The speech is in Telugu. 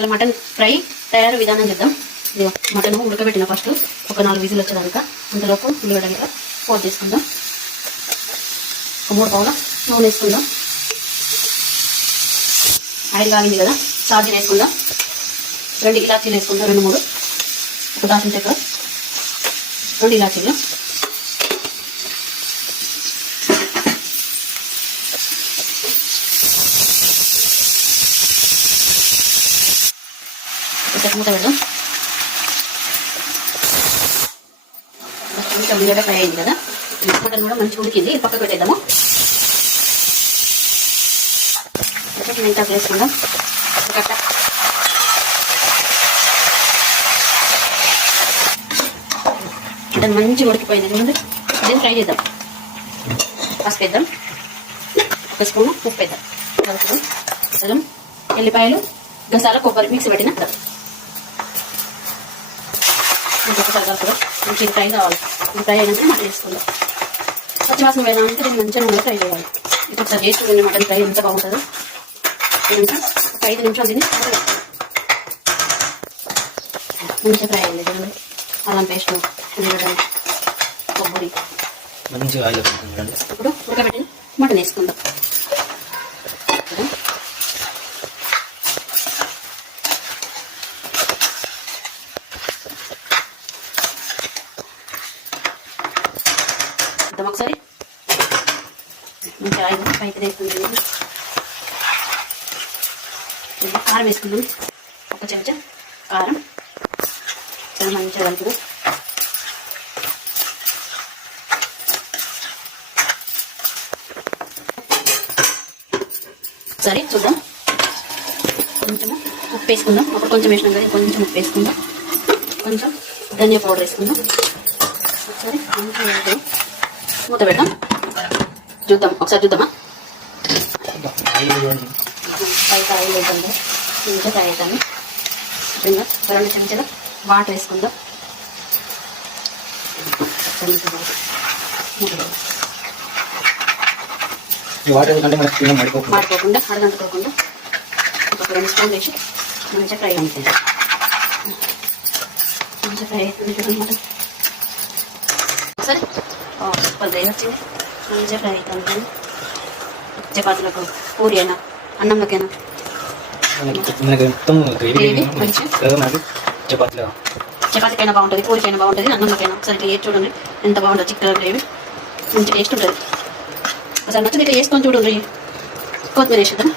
ఇలా మటన్ ఫ్రై తయారు విధానం చేద్దాం. మటన్ ఉడకబెట్టిన ఫస్ట్ ఒక 4 విజిల్ వచ్చేదాకా. అంతలోపు ఉల్లిగడ్డ గిట్లా పోట్ చేసుకుందాం. ఒక 3 పావుల నూనె వేసుకుందాం. ఆయిల్ కాగింది కదా, సాజీలు వేసుకుందాం. 2 ఇలాచీలు వేసుకుందాం, 2-3. ఒక దాల్చిన చెక్క, 2 ఇలాచీలు, మూత పెడదాం. కొంచెం ఉల్లిగడ్డ ఫ్రై అయింది కదా, మటన్ కూడా మంచిగా ఉడికింది. పక్కకు పెట్టేద్దాము. మెంతాకు వేసుకుందాం. కట్ట మటన్ మంచిగా ఉడికిపోయింది. చూడండి, దీన్ని ఫ్రై చేద్దాం. పసుపు వేద్దాం, 1 స్పూను ఉప్పు వేద్దాం, అల్లం, ఎల్లిపాయలు, గసాల, కొబ్బరి మిక్సీ పెట్టిన ఒకసారి కలుపుదాం. మంచిగా ఫ్రై కావాలి. ఫ్రై అయినాక మటన్ వేసుకుందాం. పచ్చివాసన వేయడానికి దీన్ని మంచిగా నూనె ఫ్రై చేయాలి. ఇప్పుడు ఒకసారి చేసుకుని మటన్ ఫ్రై ఎంత బాగుంటుందో. ఇంకా 5 నిమిషాలు దీన్ని మంచిగా ఫ్రై అయింది. చూడండి, అల్లం పేస్ట్, ఉల్లిగడ్డ, కొబ్బరి మంచిగా ఆయిల్. ఇప్పుడు ఉడకబెట్టిన మటన్ వేసుకుందాం. ఒకసారి మంచిగా ఆయిల్ పైకి వేసుకుందాం. కారం వేసుకుందాం. 1 చెంచా కారం. చాలా మంచిగా కలుపుదాం. సరే చూద్దాం. కొంచెము ఉప్పు వేసుకుందాం. అప్పుడు కొంచెం వేసినాం కదా, కొంచెం ఉప్పు వేసుకుందాం. కొంచెం ధనియా పౌడర్ వేసుకుందాం. ఒకసారి మంచిగా మూత పెడదాం. చూద్దాం, ఒకసారి చూద్దామా. పైకి ఆయిల్ వేద్దాం. ఇంకా ఫ్రై అవుతాను. ఇంకా 2 చెంచాల వాటర్ వేసుకుందాం. మాడిపోకుండా అడగంటుకోకుండా ఒక 2 స్పూన్లు వేసి మంచిగా ఫ్రై అవుతుంది. మంచిగా ఫ్రై అవుతుంది చూడన్నమాట. సరే కొద్దిగా వచ్చింది. మంచిగా ఫ్రై అవుతుంది. చపాతీలకు, పూరి అయినా, అన్నంలోకైనా, చపాతీకైనా బాగుంటుంది, పూరికైనా బాగుంటుంది, అన్నంలోకైనా. ఒకసారి వేసి చూడండి ఎంత బాగుంటుంది. చిక్కగా గ్రేవీ మంచి టేస్ట్ ఉంటుంది. ఒకసారి నచ్చింది ఇట్లా వేసుకొని చూడండి. కొత్తిమీర వేసేద్దాం.